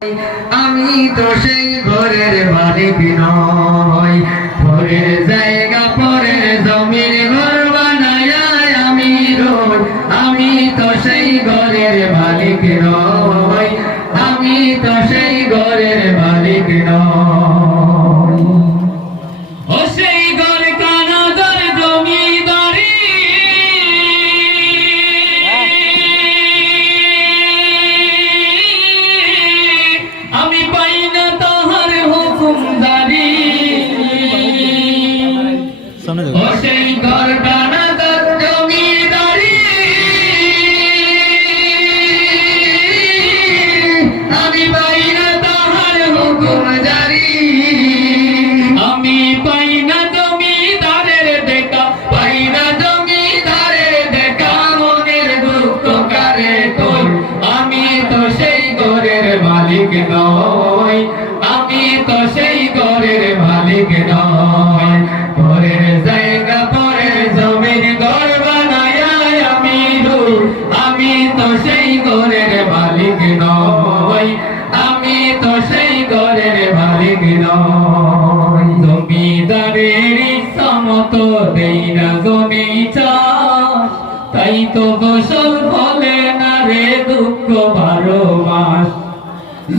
আমি তো সেই ঘরের মালিক নই, ঘরের জায়গা পরে জমির ঘর বানায় আমি রই। আমি তো সেই ঘরের মালিক নই, আমি তো সেই ঘরের মালিক নই। ও সেই ঘর কানাদার জমিদারি, আমি পাই না তাহার হুকুমদারি। ও সেই ঘর কানাদার জমিদারি, আমি পাই না তাহার হুকুমদারি। আমি পাই না জমিদারের দেখা, পাই না জমিদারের দেখা, মনের দুঃখ কারে কই। আমি তো সেই ঘরের মালিক নই, আমি তো সেই ঘরের মালিক নই। ঘরের জায়গা পরে জমির ঘর বানায় আমি রই। আমি তো সেই ঘরের মালিক নই, আমি তো সেই ঘরের মালিক নই। জমিদারের ইচ্ছা মতো দেই না জমি চাষ, তাই তো ফসল ফলে না রে দুঃখ 12 মাস।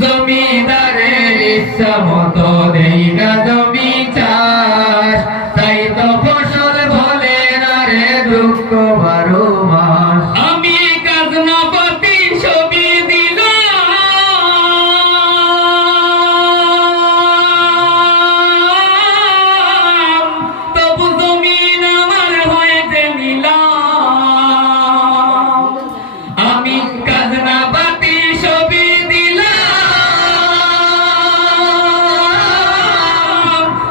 জমিদারের ইচ্ছা মতো দেই না জমি চাষ, তাই তো ফসল ফলে না রে দুঃখ 12 মাস। আমি খাজনা পাতি ছবি দিলাম, তবু জমিন আমার হয়েছে নিলাম। আমি খাজনা পাতি ছবি দিলাম,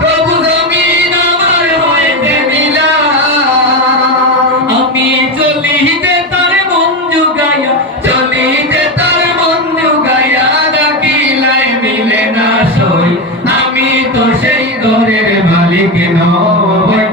তবু জমিন আমার হয়েছে নিলাম। আমি চলি যে তার মন জুগাইয়া, চলি যে তার মন জুগাইয়া, ডাকিলাই মিলে না সই। আমি তো সেই ঘরের মালিক নই।